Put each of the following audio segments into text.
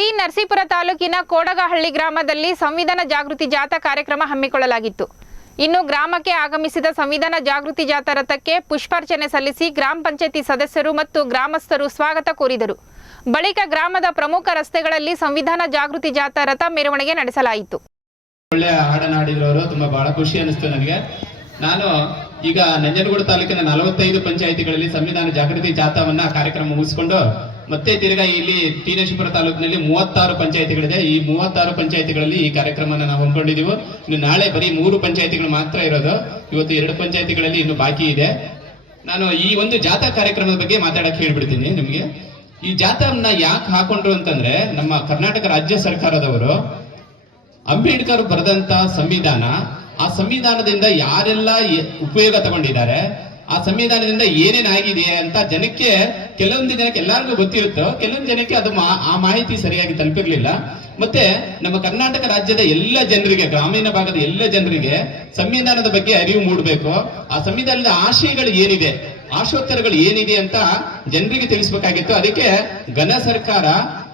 T Narasipura ತಾಲೂಕಿನ ಕೋಡಗಹಳ್ಳಿ ಗ್ರಾಮದಲ್ಲಿ ಸಂವಿಧಾನ ಜಾಗೃತಿ ಜಾಥಾ ಕಾರ್ಯಕ್ರಮ ಹಮ್ಮಿಕೊಳ್ಳಲಾಗಿತ್ತು. ಇನ್ನು ಗ್ರಾಮಕ್ಕೆ ಆಗಮಿಸಿದ ಸಂವಿಧಾನ ಜಾಗೃತಿ ಜಾಥಾ ರಥಕ್ಕೆ ಪುಷ್ಪಾರ್ಚನೆ ಸಲ್ಲಿಸಿ ಗ್ರಾಮ ಪಂಚಾಯತಿ ಸದಸ್ಯರು ಮತ್ತು ಗ್ರಾಮಸ್ಥರು ಸ್ವಾಗತ ಕೋರಿದರು. ಬಳಿಕ ಗ್ರಾಮದ ಪ್ರಮುಖ ರಸ್ತೆಗಳಲ್ಲಿ ಸಂವಿಧಾನ ಜಾಗೃತಿ ಜಾಥಾ ರಥ ಮೆರವಣಿಗೆ ನಡೆಸಲಾಯಿತು. ಒಳ್ಳೆಯ ಹಾಡನಾಡಿದ್ರು ಅವರು, ತುಂಬಾ ಬಹಳ ಖುಷಿ ಅನಿಸ್ತು ನನಗೆ. ನಾನು ಈಗ ನಂಜನಗೂಡು ತಾಲೂಕಿನ 45 ಪಂಚಾಯಿತಿಗಳಲ್ಲಿ ಸಂವಿಧಾನ ಜಾಗೃತಿ ಜಾಥಾವನ್ನ ಕಾರ್ಯಕ್ರಮ ಮುಗಿಸಿಕೊಂಡು ಮತ್ತೆ ತಿರ್ಗಾ ಇಲ್ಲಿ ಟಿ ನರಸೀಪುರ ತಾಲೂಕಿನಲ್ಲಿ 36 ಪಂಚಾಯಿತಿಗಳಿದೆ. ಈ 36 ಪಂಚಾಯಿತಿಗಳಲ್ಲಿ ಈ ಕಾರ್ಯಕ್ರಮನ ನಾವು ಹಮ್ಮಿಕೊಂಡಿದ್ದೀವಿ. ಇನ್ನು ನಾಳೆ ಬರೀ 3 ಪಂಚಾಯಿತಿಗಳು ಮಾತ್ರ ಇರೋದು. ಇವತ್ತು 2 ಪಂಚಾಯಿತಿಗಳಲ್ಲಿ ಇನ್ನು ಬಾಕಿ ಇದೆ. ನಾನು ಈ ಒಂದು ಜಾಥಾ ಕಾರ್ಯಕ್ರಮದ ಬಗ್ಗೆ ಮಾತಾಡಕ್ಕೆ ಹೇಳ್ಬಿಡ್ತೀನಿ ನಿಮಗೆ. ಈ ಜಾಥಾವನ್ನ ಯಾಕೆ ಹಾಕೊಂಡ್ರು ಅಂತಂದ್ರೆ, ನಮ್ಮ ಕರ್ನಾಟಕ ರಾಜ್ಯ ಸರ್ಕಾರದವರು ಅಂಬೇಡ್ಕರ್ ಬರೆದಂತ ಸಂವಿಧಾನ, ಆ ಸಂವಿಧಾನದಿಂದ ಯಾರೆಲ್ಲ ಉಪಯೋಗ ತಗೊಂಡಿದ್ದಾರೆ, ಆ ಸಂವಿಧಾನದಿಂದ ಏನೇನಾಗಿದೆ ಅಂತ ಜನಕ್ಕೆ, ಕೆಲವೊಂದು ಜನಕ್ಕೆ ಎಲ್ಲರಿಗೂ ಗೊತ್ತಿರುತ್ತೋ, ಕೆಲವೊಂದು ಜನಕ್ಕೆ ಅದು ಆ ಮಾಹಿತಿ ಸರಿಯಾಗಿ ತಲುಪಿರ್ಲಿಲ್ಲ. ಮತ್ತೆ ನಮ್ಮ ಕರ್ನಾಟಕ ರಾಜ್ಯದ ಎಲ್ಲ ಜನರಿಗೆ, ಗ್ರಾಮೀಣ ಭಾಗದ ಎಲ್ಲ ಜನರಿಗೆ ಸಂವಿಧಾನದ ಬಗ್ಗೆ ಅರಿವು ಮೂಡಬೇಕು. ಆ ಸಂವಿಧಾನದ ಆಶಯಗಳು ಏನಿದೆ, ಆಶೋತ್ತರಗಳು ಏನಿದೆ ಅಂತ ಜನರಿಗೆ ತಿಳಿಸಬೇಕಾಗಿತ್ತು. ಅದಕ್ಕೆ ಘನ ಸರ್ಕಾರ,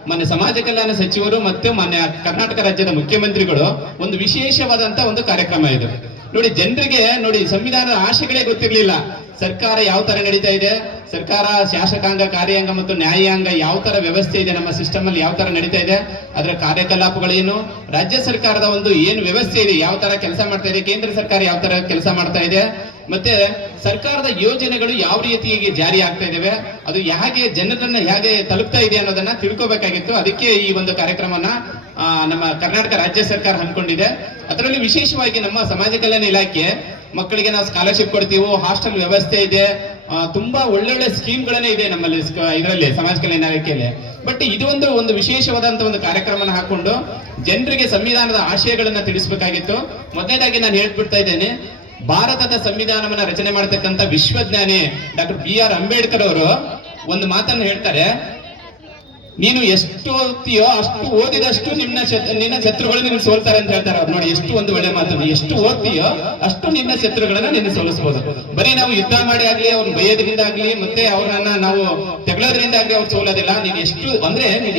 ಮಾನ್ಯ ಸಮಾಜ ಕಲ್ಯಾಣ ಸಚಿವರು ಮತ್ತು ಮಾನ್ಯ ಕರ್ನಾಟಕ ರಾಜ್ಯದ ಮುಖ್ಯಮಂತ್ರಿಗಳು ಒಂದು ವಿಶೇಷವಾದಂತ ಒಂದು ಕಾರ್ಯಕ್ರಮ ಇದು. ನೋಡಿ, ಜನರಿಗೆ ನೋಡಿ ಸಂವಿಧಾನದ ಆಶಯಗಳೇ ಗೊತ್ತಿರ್ಲಿಲ್ಲ. ಸರ್ಕಾರ ಯಾವ ತರ ನಡೀತಾ ಇದೆ, ಸರ್ಕಾರ ಶಾಸಕಾಂಗ, ಕಾರ್ಯಾಂಗ ಮತ್ತು ನ್ಯಾಯಾಂಗ ಯಾವ ತರ ವ್ಯವಸ್ಥೆ ಇದೆ, ನಮ್ಮ ಸಿಸ್ಟಮ್ ಅಲ್ಲಿ ಯಾವ ತರ ನಡೀತಾ ಇದೆ, ಅದರ ಕಾರ್ಯಕಲಾಪಗಳೇನು, ರಾಜ್ಯ ಸರ್ಕಾರದ ಒಂದು ಏನು ವ್ಯವಸ್ಥೆ ಇದೆ, ಯಾವ ತರ ಕೆಲಸ ಮಾಡ್ತಾ ಇದೆ, ಕೇಂದ್ರ ಸರ್ಕಾರ ಯಾವ ತರ ಕೆಲಸ ಮಾಡ್ತಾ ಇದೆ, ಮತ್ತೆ ಸರ್ಕಾರದ ಯೋಜನೆಗಳು ಯಾವ ರೀತಿಯಾಗಿ ಜಾರಿ ಆಗ್ತಾ ಇದಾವೆ, ಅದು ಹೇಗೆ ಜನರನ್ನ ಹೇಗೆ ತಲುಪ್ತಾ ಇದೆ ಅನ್ನೋದನ್ನ ತಿಳ್ಕೋಬೇಕಾಗಿತ್ತು. ಅದಕ್ಕೆ ಈ ಒಂದು ಕಾರ್ಯಕ್ರಮನ ನಮ್ಮ ಕರ್ನಾಟಕ ರಾಜ್ಯ ಸರ್ಕಾರ ಹಮ್ಮಿಕೊಂಡಿದೆ. ಅದರಲ್ಲಿ ವಿಶೇಷವಾಗಿ ನಮ್ಮ ಸಮಾಜ ಕಲ್ಯಾಣ ಇಲಾಖೆ ಮಕ್ಕಳಿಗೆ ನಾವು ಸ್ಕಾಲರ್ಶಿಪ್ ಕೊಡ್ತೀವಿ, ಹಾಸ್ಟೆಲ್ ವ್ಯವಸ್ಥೆ ಇದೆ, ತುಂಬಾ ಒಳ್ಳೊಳ್ಳೆ ಸ್ಕೀಮ್ಗಳನ್ನೇ ಇದೆ ನಮ್ಮಲ್ಲಿ ಇದರಲ್ಲಿ ಸಮಾಜ ಕಲ್ಯಾಣ ಇಲಾಖೆಯಲ್ಲಿ. ಬಟ್ ಇದೊಂದು ಒಂದು ವಿಶೇಷವಾದಂತ ಒಂದು ಕಾರ್ಯಕ್ರಮನ ಹಾಕೊಂಡು ಜನರಿಗೆ ಸಂವಿಧಾನದ ಆಶಯಗಳನ್ನ ತಿಳಿಸಬೇಕಾಗಿತ್ತು. ಮೊದಲನೇದಾಗಿ ನಾನು ಹೇಳ್ಬಿಡ್ತಾ ಇದ್ದೇನೆ, ಭಾರತದ ಸಂವಿಧಾನವನ್ನ ರಚನೆ ಮಾಡತಕ್ಕಂತ ವಿಶ್ವಜ್ಞಾನಿ ಡಾಕ್ಟರ್ BR ಅಂಬೇಡ್ಕರ್ ಅವರು ಒಂದು ಮಾತನ್ನು ಹೇಳ್ತಾರೆ, ನೀನು ಎಷ್ಟು ಓದ್ತೀಯೋ ಅಷ್ಟು ಓದಿದಷ್ಟು ನಿನ್ನ ಶತ್ರುಗಳು ನಿನ್ನ ಸೋಲ್ತಾರೆ ಅಂತ ಹೇಳ್ತಾರೆ. ಅವ್ರು ನೋಡಿ, ಎಷ್ಟು ಒಂದು ಒಳ್ಳೆ ಮಾತು. ಎಷ್ಟು ಓದ್ತೀಯೋ ಅಷ್ಟು ನಿನ್ನ ಶತ್ರುಗಳನ್ನ ನಿನ್ನ ಸೋಲಿಸಬಹುದು. ಬರೀ ನಾವು ಯುದ್ಧ ಮಾಡಿ ಆಗ್ಲಿ, ಅವ್ರನ್ನ ಬೈಯೋದ್ರಿಂದ ಆಗ್ಲಿ, ಮತ್ತೆ ಅವ್ರನ್ನ ನಾವು ತೆಗಳೋದ್ರಿಂದ ಆಗ್ಲಿ ಅವ್ರು ಸೋಲೋದಿಲ್ಲ. ನೀನು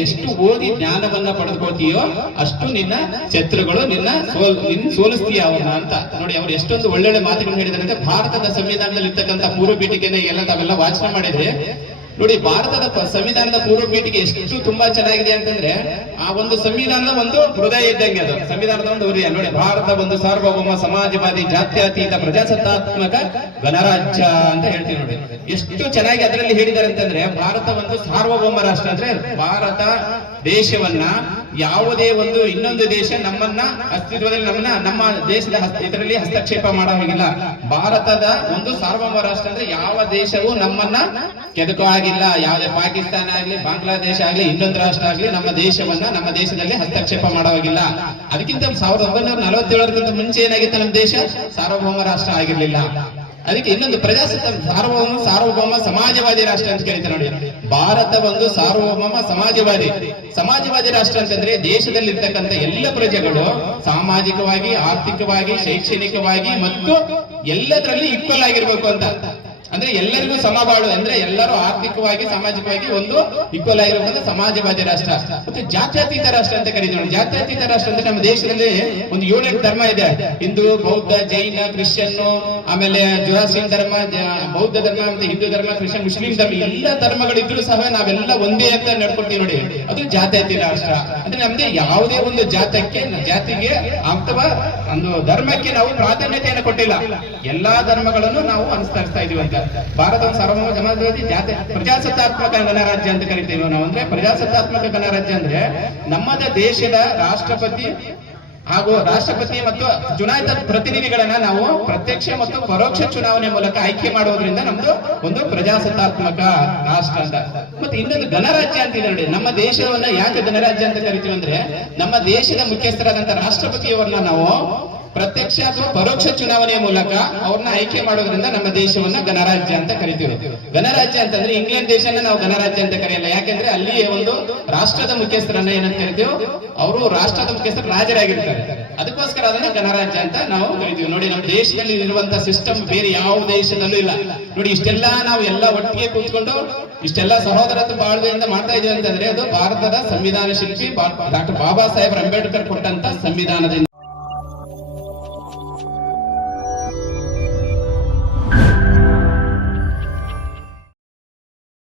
ಎಷ್ಟು ಓದಿ ಜ್ಞಾನವನ್ನ ಪಡೆದುಕೋತೀಯೋ ಅಷ್ಟು ನಿನ್ನ ಶತ್ರುಗಳು ನಿನ್ನ ಸೋಲಿಸ್ತೀಯ ಅವ್ರನ್ನ ಅಂತ. ನೋಡಿ, ಅವ್ರು ಎಷ್ಟೊಂದು ಒಳ್ಳೊಳ್ಳೆ ಮಾತುಗಳನ್ನು ಹೇಳಿದ್ದಾರೆ ಅಂದ್ರೆ, ಭಾರತದ ಸಂವಿಧಾನದಲ್ಲಿ ಇರ್ತಕ್ಕಂಥ ಪೂರ್ವ ಪೀಠಿಕೆನ ಎಲ್ಲ ತಾವೆಲ್ಲ ವಾಚನ ಮಾಡಿದ್ರೆ ನೋಡಿ, ಭಾರತದ ಸಂವಿಧಾನದ ಪೂರ್ವ ಪೀಠಿಕೆ ಎಷ್ಟು ತುಂಬಾ ಚೆನ್ನಾಗಿದೆ ಅಂತಂದ್ರೆ, ಆ ಒಂದು ಸಂವಿಧಾನದ ಒಂದು ಹೃದಯ ಇದ್ದಂಗೆ ಅದು. ಸಂವಿಧಾನದ ಒಂದು ಹೃದಯ ನೋಡಿ, ಭಾರತ ಒಂದು ಸಾರ್ವಭೌಮ ಸಮಾಜವಾದಿ ಜಾತ್ಯತೀತ ಪ್ರಜಾಸತ್ತಾತ್ಮಕ ಗಣರಾಜ್ಯ ಅಂತ ಹೇಳ್ತೀವಿ. ನೋಡಿ ಎಷ್ಟು ಚೆನ್ನಾಗಿ ಅದರಲ್ಲಿ ಹೇಳಿದ್ದಾರೆ ಅಂತಂದ್ರೆ, ಭಾರತ ಒಂದು ಸಾರ್ವಭೌಮ ರಾಷ್ಟ್ರ ಅಂದ್ರೆ ಭಾರತ ದೇಶವನ್ನ ಯಾವುದೇ ಒಂದು ಇನ್ನೊಂದು ದೇಶ ನಮ್ಮನ್ನ ಅಸ್ತಿತ್ವದಲ್ಲಿ ನಮ್ಮ ದೇಶದ ಇದರಲ್ಲಿ ಹಸ್ತಕ್ಷೇಪ ಮಾಡೋ ಹಾಗಿಲ್ಲ. ಭಾರತದ ಒಂದು ಸಾರ್ವಭೌಮ ರಾಷ್ಟ್ರ ಅಂದ್ರೆ ಯಾವ ದೇಶವೂ ನಮ್ಮನ್ನ ಕೆದಕೋ ಆಗಿಲ್ಲ. ಯಾವುದೇ ಪಾಕಿಸ್ತಾನ ಆಗ್ಲಿ, ಬಾಂಗ್ಲಾದೇಶ ಆಗ್ಲಿ, ಇನ್ನೊಂದು ರಾಷ್ಟ್ರ ಆಗ್ಲಿ ನಮ್ಮ ದೇಶವನ್ನ, ನಮ್ಮ ದೇಶದಲ್ಲಿ ಹಸ್ತಕ್ಷೇಪ ಮಾಡೋ ಹಾಗಿಲ್ಲ. ಅದಕ್ಕಿಂತ 1947 ಮುಂಚೆ ಏನಾಗಿತ್ತು, ನಮ್ಮ ದೇಶ ಸಾರ್ವಭೌಮ ರಾಷ್ಟ್ರ ಆಗಿರ್ಲಿಲ್ಲ. ಅದಕ್ಕೆ ಇನ್ನೊಂದು ಸಾರ್ವಭೌಮ ಸಮಾಜವಾದಿ ರಾಷ್ಟ್ರ ಅಂತ ಕರೀತಾರೆ. ನೋಡಿ, ಭಾರತ ಒಂದು ಸಾರ್ವಭೌಮ ಸಮಾಜವಾದಿ ರಾಷ್ಟ್ರ ಅಂತಂದ್ರೆ ದೇಶದಲ್ಲಿ ಇರ್ತಕ್ಕಂಥ ಎಲ್ಲ ಪ್ರಜೆಗಳು ಸಾಮಾಜಿಕವಾಗಿ, ಆರ್ಥಿಕವಾಗಿ, ಶೈಕ್ಷಣಿಕವಾಗಿ ಮತ್ತು ಎಲ್ಲದರಲ್ಲಿ ಈಕ್ವಲ್ ಆಗಿರ್ಬೇಕು ಅಂತ. ಅಂದ್ರೆ ಎಲ್ಲರಿಗೂ ಸಮಬಾಳು, ಅಂದ್ರೆ ಎಲ್ಲರೂ ಆರ್ಥಿಕವಾಗಿ, ಸಾಮಾಜಿಕವಾಗಿ ಒಂದು ಈಕ್ವಲ್ ಆಗಿರುವಂತ ಸಮಾಜವಾದಿ ರಾಷ್ಟ್ರ. ಮತ್ತೆ ಜಾತ್ಯತೀತ ರಾಷ್ಟ್ರ ಅಂತ ಕರೀತೀವಿ. ಜಾತ್ಯತೀತ ರಾಷ್ಟ್ರ ಅಂದ್ರೆ ನಮ್ಮ ದೇಶದಲ್ಲಿ ಒಂದು 7 ಧರ್ಮ ಇದೆ. ಹಿಂದೂ, ಬೌದ್ಧ, ಜೈನ, ಕ್ರಿಶ್ಚಿಯನ್, ಆಮೇಲೆ ಜೊರಾಸ್ಟ್ರಿಯನ್ ಧರ್ಮ, ಬೌದ್ಧ ಧರ್ಮ, ಮತ್ತೆ ಹಿಂದೂ ಧರ್ಮ, ಕ್ರಿಶ್ಚಿಯನ್, ಮುಸ್ಲಿಂ ಧರ್ಮ, ಎಲ್ಲ ಧರ್ಮಗಳಿದ್ರು ಸಹ ನಾವೆಲ್ಲ ಒಂದೇ ಅಂತ ನಡ್ಕೊಳ್ತೀವಿ. ನೋಡಿ, ಅದು ಜಾತ್ಯತೀತ ರಾಷ್ಟ್ರ ಅಂದ್ರೆ ನಮ್ದೇ ಯಾವುದೇ ಒಂದು ಜಾತಿಗೆ ಅಥವಾ ಒಂದು ಧರ್ಮಕ್ಕೆ ನಾವು ಪ್ರಾಧಾನ್ಯತೆಯನ್ನು ಕೊಟ್ಟಿಲ್ಲ. ಎಲ್ಲಾ ಧರ್ಮಗಳನ್ನು ನಾವು ಅನುಸರಿಸ್ತಾ ಇದೀವಿ ಅಂತ. ಭಾರತ ಸಾರ್ವಭೌಮ ಸಮಾಜವಾದಿ ಪ್ರಜಾಸತ್ತಾತ್ಮಕ ಗಣರಾಜ್ಯ ಅಂತ ಕರಿತೀವಿ ನಾವು. ಅಂದ್ರೆ ಪ್ರಜಾಸತ್ತಾತ್ಮಕ ಗಣರಾಜ್ಯ ಅಂದ್ರೆ ನಮ್ಮದ ದೇಶದ ರಾಷ್ಟ್ರಪತಿ ಮತ್ತು ಚುನಾಯಿತ ಪ್ರತಿನಿಧಿಗಳನ್ನ ನಾವು ಪ್ರತ್ಯಕ್ಷ ಮತ್ತು ಪರೋಕ್ಷ ಚುನಾವಣೆ ಮೂಲಕ ಆಯ್ಕೆ ಮಾಡುವುದರಿಂದ ನಮ್ದು ಒಂದು ಪ್ರಜಾಸತ್ತಾತ್ಮಕ ರಾಷ್ಟ್ರ ಅಂತ. ಮತ್ತೆ ಇನ್ನೊಂದು ಗಣರಾಜ್ಯ ಅಂತ ಇದೆ ನೋಡಿ. ನಮ್ಮ ದೇಶವನ್ನ ಯಾಕೆ ಗಣರಾಜ್ಯ ಅಂತ ಕರಿತೀವಿ ಅಂದ್ರೆ, ನಮ್ಮ ದೇಶದ ಮುಖ್ಯಸ್ಥರಾದಂತ ರಾಷ್ಟ್ರಪತಿಯವರನ್ನ ನಾವು ಪ್ರತ್ಯಕ್ಷ ಅಥವಾ ಪರೋಕ್ಷ ಚುನಾವಣೆಯ ಮೂಲಕ ಅವ್ರನ್ನ ಆಯ್ಕೆ ಮಾಡೋದ್ರಿಂದ ನಮ್ಮ ದೇಶವನ್ನ ಗಣರಾಜ್ಯ ಅಂತ ಕರಿತೀವಿ. ಗಣರಾಜ್ಯ ಅಂತಂದ್ರೆ ಇಂಗ್ಲೆಂಡ್ ದೇಶನ ನಾವು ಗಣರಾಜ್ಯ ಅಂತ ಕರೆಯಲ್ಲ. ಯಾಕೆಂದ್ರೆ ಅಲ್ಲಿ ಒಂದು ರಾಷ್ಟ್ರದ ಮುಖ್ಯಸ್ಥರನ್ನ ಏನಂತ ಕರಿತೀವಿ, ಅವರು ರಾಷ್ಟ್ರದ ಮುಖ್ಯಸ್ಥರು ರಾಜರಾಗಿರ್ತಾರೆ. ಅದಕ್ಕೋಸ್ಕರ ಅದನ್ನ ಗಣರಾಜ್ಯ ಅಂತ ನಾವು ಕರಿತೀವಿ. ನೋಡಿ, ನಮ್ಮ ದೇಶದಲ್ಲಿ ಇರುವಂತಹ ಸಿಸ್ಟಮ್ ಬೇರೆ ಯಾವ ದೇಶದಲ್ಲೂ ಇಲ್ಲ. ನೋಡಿ, ಇಷ್ಟೆಲ್ಲ ನಾವು ಎಲ್ಲ ಒಟ್ಟಿಗೆ ಕೂತ್ಕೊಂಡು ಇಷ್ಟೆಲ್ಲ ಸಹೋದರತ್ವ ಬಾಳ್ವೆಯಿಂದ ಮಾಡ್ತಾ ಇದೀವಿ ಅಂತಂದ್ರೆ ಅದು ಭಾರತದ ಸಂವಿಧಾನ ಶಿಲ್ಪಿ ಡಾಕ್ಟರ್ ಬಾಬಾ ಸಾಹೇಬ್ ಅಂಬೇಡ್ಕರ್ ಕೊಟ್ಟಂತ ಸಂವಿಧಾನದಿಂದ